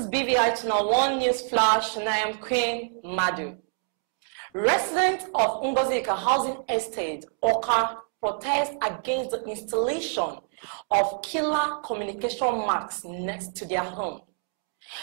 is BVI Channel 1 News Flash, and I am Queen Madu. Residents of Ngozika housing estate, Awka, protest against the installation of killer communication marks next to their home.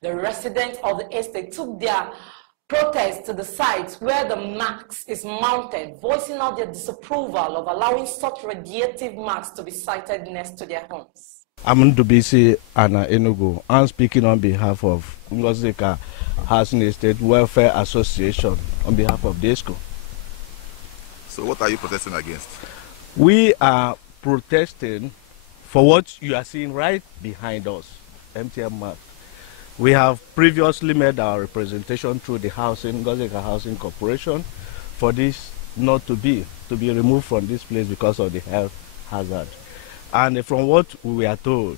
The residents of the estate took their protest to the site where the marks is mounted, voicing out their disapproval of allowing such radiative marks to be sited next to their homes. I'm Ndubisi Anna Enugu. I'm speaking on behalf of Ngozika Housing Estate Welfare Association on behalf of DESCO. So what are you protesting against? We are protesting for what you are seeing right behind us, MTM mark. We have previously made our representation through the Ngozika Housing Corporation for this not to be removed from this place because of the health hazard. And from what we are told,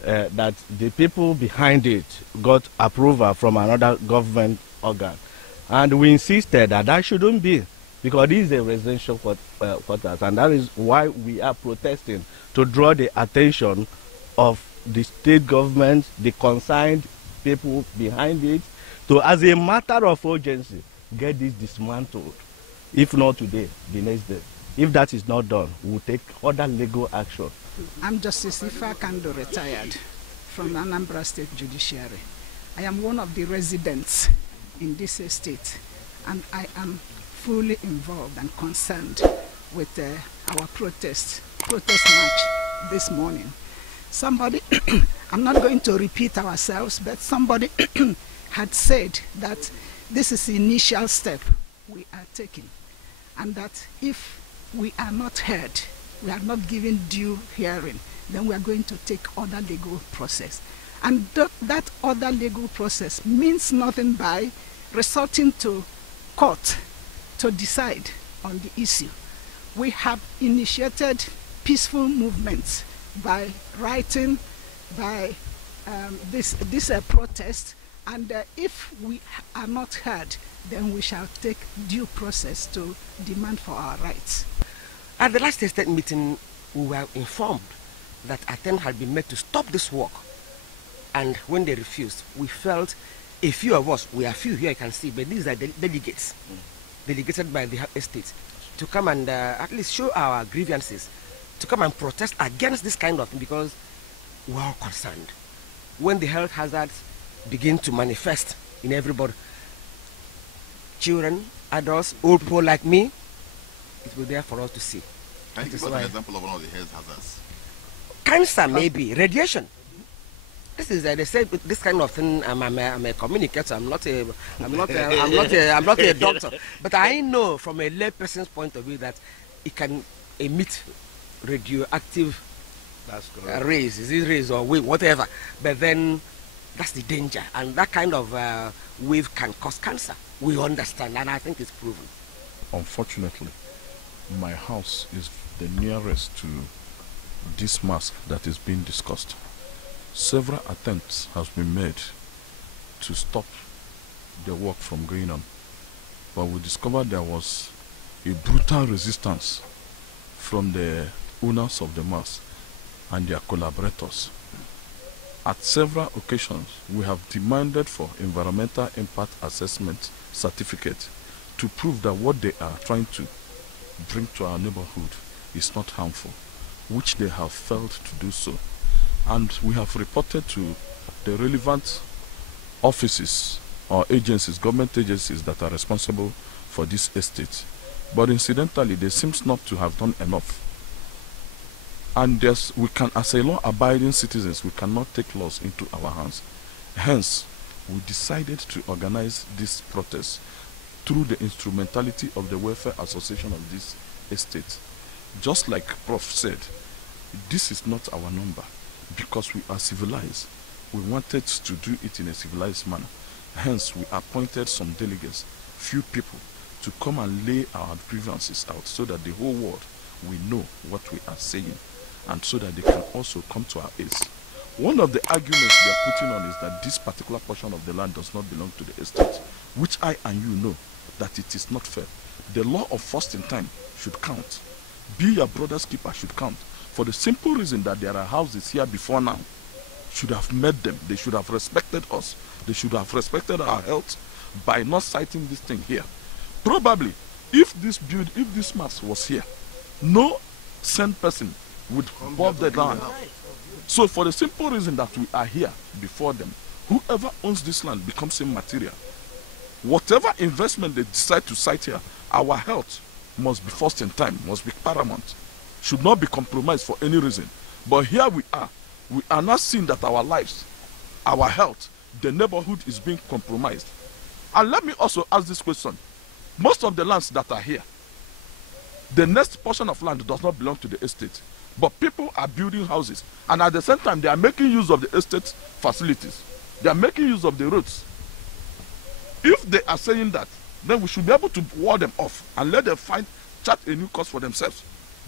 that the people behind it got approval from another government organ. And we insisted that that shouldn't be, because this is a residential quarters, and that is why we are protesting, to draw the attention of the state government, the concerned people behind it, to, as a matter of urgency, get this dismantled. If not today, the next day. If that is not done, we will take other legal action. I'm Justice Ifa Kando, retired from Anambra State Judiciary. I am one of the residents in this estate, and I am fully involved and concerned with our protest march this morning. Somebody, I'm not going to repeat ourselves, but somebody had said that this is the initial step we are taking, and that if we are not heard, we are not given due hearing, then we are going to take other legal process. And that other legal process means nothing by resorting to court to decide on the issue. We have initiated peaceful movements by writing, by this protest, and if we are not heard, then we shall take due process to demand for our rights. At the last estate meeting, we were informed that attempt had been made to stop this work. And when they refused, we felt a few of us, we are few here, you can see, but these are delegates, delegated by the estate, to come and at least show our grievances, to come and protest against this kind of thing, because we are all concerned. When the health hazards begin to manifest in everybody, children, adults, old people like me, it will be there for us to see. Can you give us an example of one of the health hazards? Cancer, maybe radiation. This is they say this kind of thing. I'm a communicator. I'm not a doctor, but I know from a lay person's point of view that it can emit radioactive rays, is it rays or wave, whatever. But then that's the danger, and that kind of wave can cause cancer. We understand, and I think it's proven. Unfortunately, my house is the nearest to this mask that is being discussed. Several attempts have been made to stop the work from going on, but we discovered there was a brutal resistance from the owners of the mask and their collaborators. At several occasions, we have demanded for environmental impact assessment certificate to prove that what they are trying to bring to our neighborhood is not harmful, which they have failed to do so. And we have reported to the relevant offices or agencies, government agencies that are responsible for this estate. But incidentally, they seem not to have done enough. And we can, as a law-abiding citizens, we cannot take laws into our hands. Hence, we decided to organize this protest through the instrumentality of the Welfare Association of this estate. Just like Prof said, this is not our number, because we are civilized. We wanted to do it in a civilized manner. Hence, we appointed some delegates, few people, to come and lay our grievances out so that the whole world will know what we are saying, and so that they can also come to our aid. One of the arguments they are putting on is that this particular portion of the land does not belong to the estate, which I and you know that it is not fair. The law of first in time should count. Be your brother's keeper should count, for the simple reason that there are houses here before now should have met them. They should have respected us. They should have respected our health by not citing this thing here. Probably, if this mass was here, no sent person would bob the land. So for the simple reason that we are here before them, whoever owns this land becomes immaterial. Whatever investment they decide to cite here, our health must be first in time, must be paramount, should not be compromised for any reason. But here we are not seeing that our lives, our health, the neighborhood is being compromised. And let me also ask this question. Most of the lands that are here, the next portion of land does not belong to the estate. But people are building houses, and at the same time, they are making use of the estate facilities. They are making use of the roads. If they are saying that, then we should be able to ward them off and let them chart a new course for themselves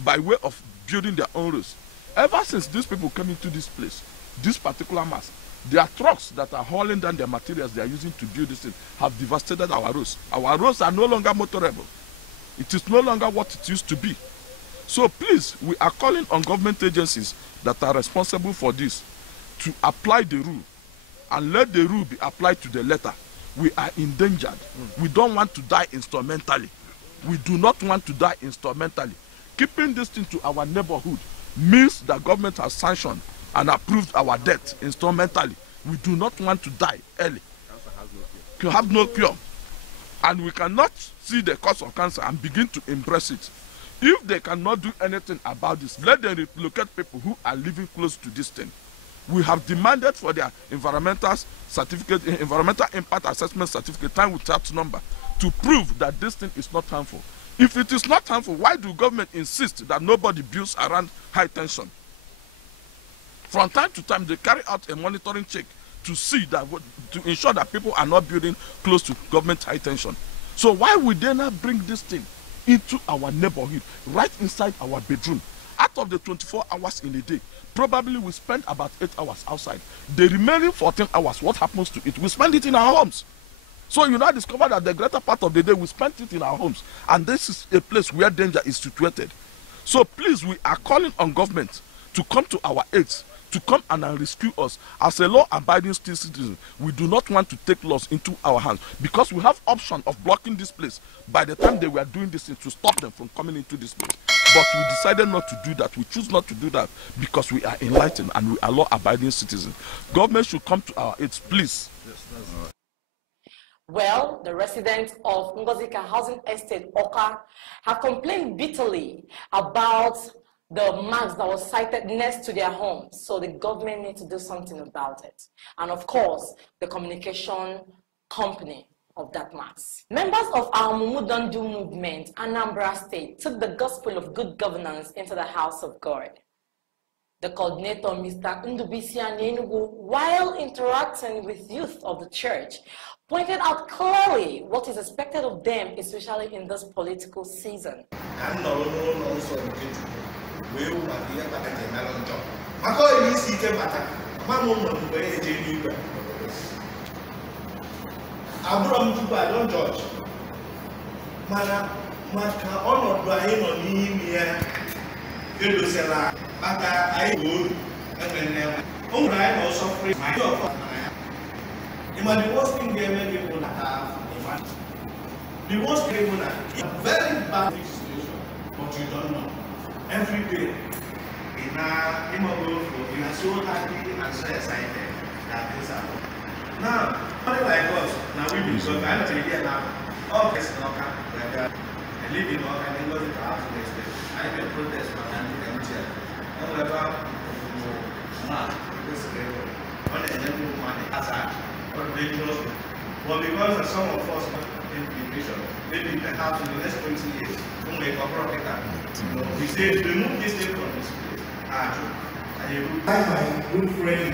by way of building their own roads. Ever since these people came into this place, this particular mass, their trucks that are hauling down their materials they are using to build this thing have devastated our roads. Our roads are no longer motorable. It is no longer what it used to be. So please, we are calling on government agencies that are responsible for this to apply the rule and let the rule be applied to the letter. We are endangered. We don't want to die instrumentally. We do not want to die instrumentally. Keeping this thing to our neighborhood means that government has sanctioned and approved our death instrumentally. We do not want to die early. You have no cure. And we cannot see the cause of cancer and begin to embrace it. If they cannot do anything about this, let them relocate people who are living close to this thing. We have demanded for their environmental certificate, environmental impact assessment certificate, time without number, to prove that this thing is not harmful. If it is not harmful, why do government insist that nobody builds around high tension? From time to time, they carry out a monitoring check to see that, to ensure that people are not building close to government high tension. So why would they not bring this thing into our neighborhood, right inside our bedroom? Out of the 24 hours in a day, probably we spend about 8 hours outside. The remaining 14 hours, what happens to it? We spend it in our homes. So you now discover that the greater part of the day we spend it in our homes. And this is a place where danger is situated. So please, we are calling on government to come to our aid, to come and rescue us. As a law-abiding citizen, we do not want to take laws into our hands because we have option of blocking this place by the time they were doing this thing to stop them from coming into this place. But we decided not to do that. We choose not to do that because we are enlightened and we are law-abiding citizens. Government should come to our aid, please. Well, the residents of Ngozika Housing Estate, Awka, have complained bitterly about the marks that was sited next to their homes. So the government needs to do something about it. And of course, the communication company of that marks. Members of our Mumudandu movement, Anambra State, took the gospel of good governance into the house of God. The coordinator, Mr. Ndubisia Nenugu, while interacting with youth of the church, pointed out clearly what is expected of them, especially in this political season. I don't judge. Maka ono do ayi no ni mia edo sela aka ayi go enene o right no suffering my job. The worst thing they many people have, the worst thing people have, a very bad situation, but you don't know. Every day, in a in a so happy and so excited that this happens. Now, somebody like us, now we do so. I'm telling you now, all this local, I live in Awka, and go to the house next day. I even protest for anti-MTL. And we're about this on the level money as or dangerous. But because some of us in the vision, maybe perhaps in the next 20 years, we'll make a profit. We say, remove this thing from this place. My good friend,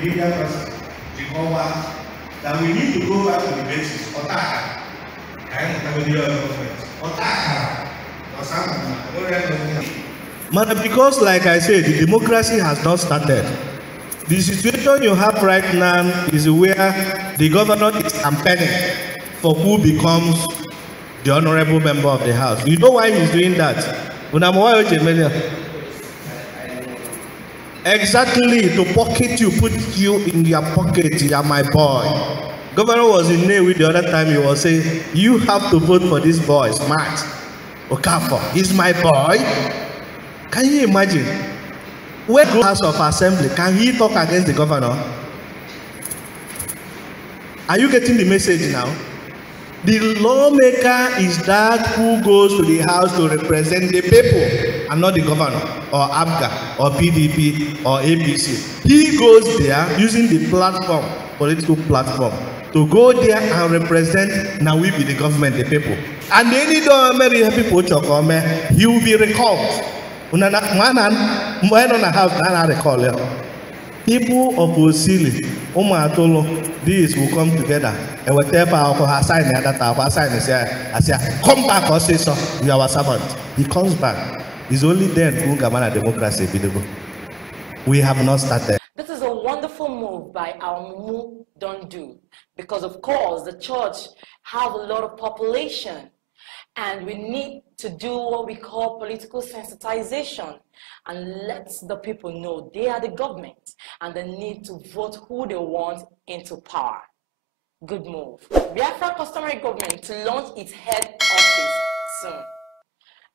Jehovah, that we need to go back to the basics. Otaka. Because, like I said, the democracy has not started. The situation you have right now is where the governor is campaigning for who becomes the honorable member of the house. You know why he's doing that? Exactly, to pocket you, put you in their pocket. You are my boy. Governor was in there with the other time. He was saying, you have to vote for this boy, Mast. Okafor, he's my boy. Can you imagine? When the House of Assembly, can he talk against the governor? Are you getting the message now? The lawmaker is that who goes to the house to represent the people and not the governor or Awka or PDP or APC. He goes there using the platform, political platform, to go there and represent, now we be the government, the people. And any people, he will be recalled. People of Osili, these will come together and whatever I'll sign that I'll sign and say, come back or say so, you are our servant. He comes back. It's only then Kungamana democracy. We have not started. This is a wonderful move by our Mu Don't Do, because of course the church have a lot of population and we need to do what we call political sensitization and let the people know they are the government and they need to vote who they want into power. Good move. Biafra customary government to launch its head office soon.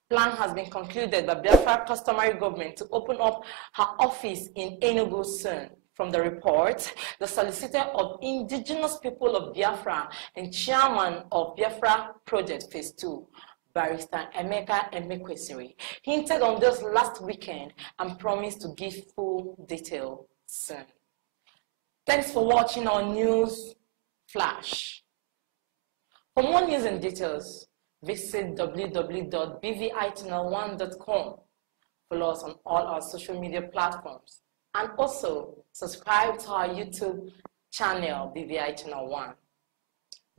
Plan has been concluded by Biafra customary government to open up her office in Enugu soon. From the report, the solicitor of indigenous people of Biafra and chairman of Biafra Project Phase 2, Barrister Emeka Emekwesiri, hinted on this last weekend and promised to give full detail soon. Thanks for watching our news flash. For more news and details, visit www.bvichannel1.com. Follow us on all our social media platforms and also subscribe to our YouTube channel, BVI Channel 1.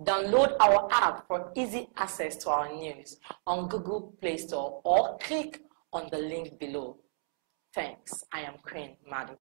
Download our app for easy access to our news on Google Play Store or click on the link below. Thanks. I am Queen Madu.